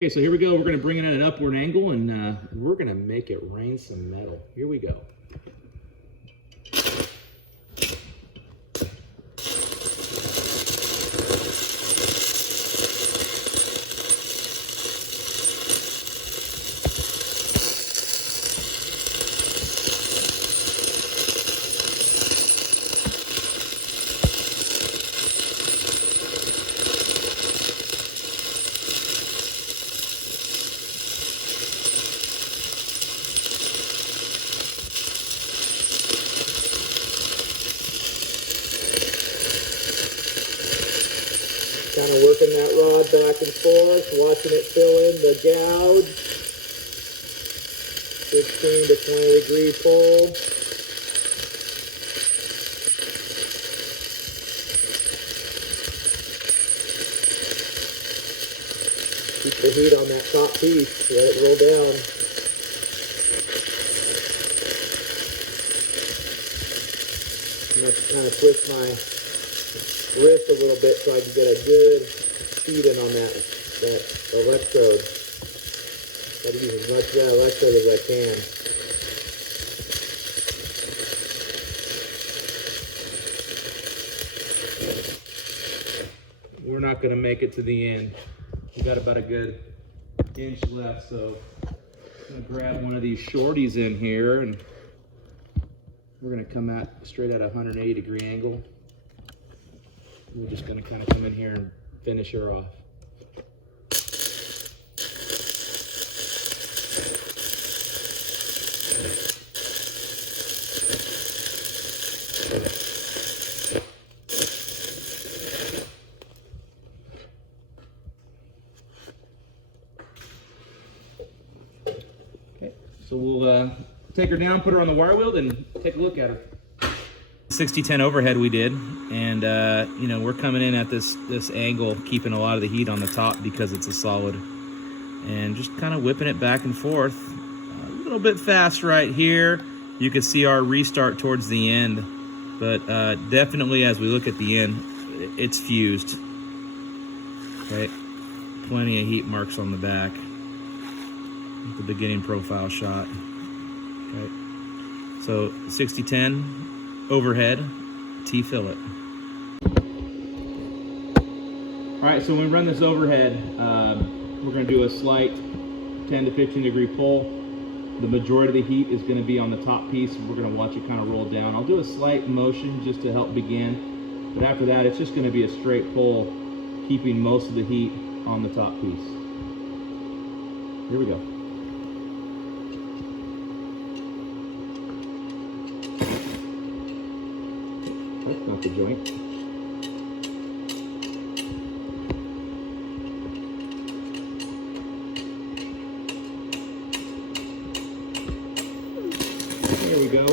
Okay, so here we go. We're going to bring it at an upward angle, and we're going to make it rain some metal. Here we go. Kind of working that rod back and forth, watching it fill in the gouge. 16 to 20 degree pull. Keep the heat on that top piece, let it roll down. I'm going to kind of twist my wrist a little bit so I can get a good feed in on that electrode. Try to use as much of that electrode as I can. We're not going to make it to the end. We got about a good inch left, so I'm going to grab one of these shorties in here, and we're going to come out straight at a 180 degree angle. We're just going to kind of come in here and finish her off. Okay, so we'll take her down, put her on the wire wheel, and take a look at her. 60-10 overhead we did, and you know, we're coming in at this angle, keeping a lot of the heat on the top because it's a solid, and just kind of whipping it back and forth a little bit fast right here. You can see our restart towards the end, but definitely as we look at the end, it's fused. Okay, plenty of heat marks on the back. The beginning profile shot. Okay, so 60-10 overhead, T-fillet. All right, so when we run this overhead, we're going to do a slight 10 to 15 degree pull. The majority of the heat is going to be on the top piece. We're going to watch it kind of roll down. I'll do a slight motion just to help begin, but after that, it's just going to be a straight pull, keeping most of the heat on the top piece. Here we go. That's not the joint. There we go.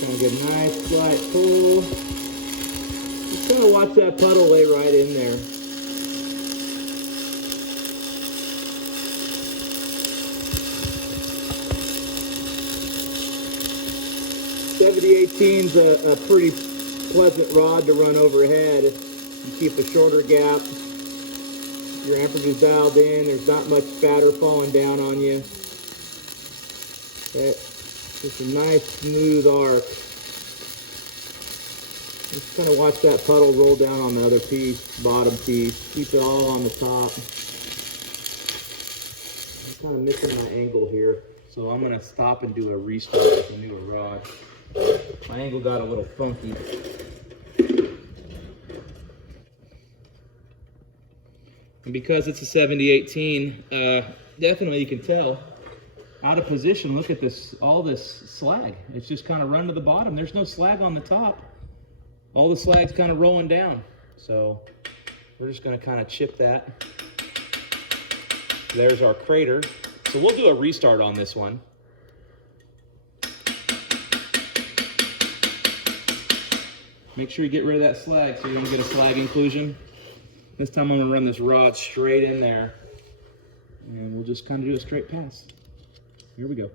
Gonna get a nice slight pull. Just kind of watch that puddle lay right in there. .70-18's a pretty pleasant rod to run overhead. You keep a shorter gap. Your amperage is dialed in. There's not much spatter falling down on you. Okay. Just a nice smooth arc. Just kind of watch that puddle roll down on the other piece, bottom piece. Keep it all on the top. I'm kind of missing my angle here, so I'm going to stop and do a restart with a newer rod. My angle got a little funky. And because it's a 70-18, definitely you can tell out of position. Look at this, all this slag. It's just kind of run to the bottom. There's no slag on the top. All the slag's kind of rolling down. So we're just going to kind of chip that. There's our crater. So we'll do a restart on this one. Make sure you get rid of that slag so you don't get a slag inclusion. This time I'm gonna run this rod straight in there, and we'll just kind of do a straight pass. Here we go.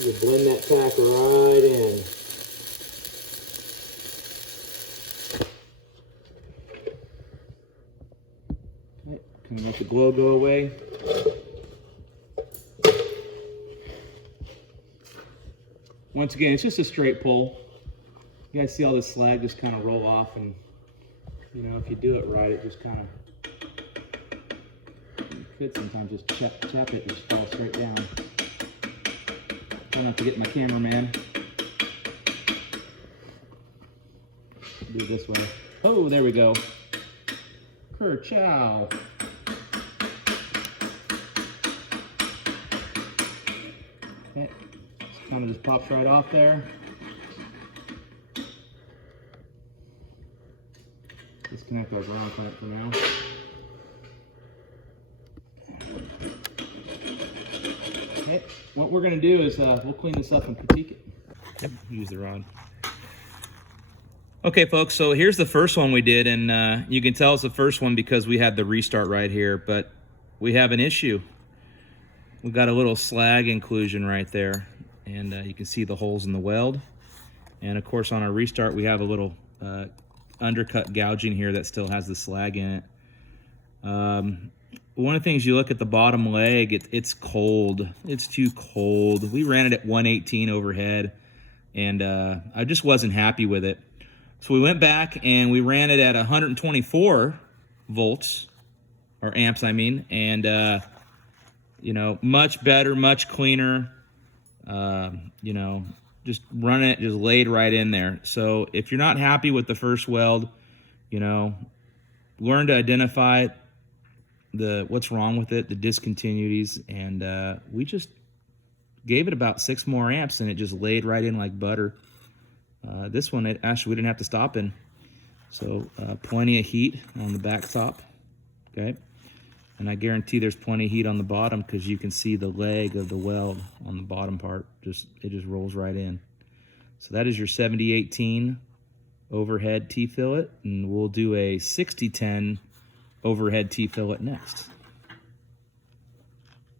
You blend that tack right in. Okay, kind of let the glow go away. Once again, it's just a straight pull. You guys see all this slag just kind of roll off, and you know, if you do it right, it just kind of, you could sometimes just chap it, just fall straight down. Try not to get my cameraman. Do it this way. Oh, there we go. Kerchow. Okay, kind of just pops right off there. Disconnect our ground clamp for now. Okay, what we're going to do is we'll clean this up and critique it. Yep, use the rod. Okay, folks, so here's the first one we did, and you can tell it's the first one because we had the restart right here, but we have an issue. We've got a little slag inclusion right there, and you can see the holes in the weld. And of course, on our restart, we have a little undercut gouging here that still has the slag in it. One of the things, you look at the bottom leg, it's cold. It's too cold. We ran it at 118 overhead, and I just wasn't happy with it. So we went back and we ran it at 124 volts, or amps, I mean, and you know, much better, much cleaner. You know, just run it, just laid right in there. So if you're not happy with the first weld, you know, learn to identify what's wrong with it, the discontinuities, and we just gave it about 6 more amps and it just laid right in like butter. This one, actually we didn't have to stop in. So plenty of heat on the back top, okay? And I guarantee there's plenty of heat on the bottom because you can see the leg of the weld on the bottom part. It just rolls right in. So that is your 7018 overhead T-fillet, and we'll do a 6010 overhead T-fillet next.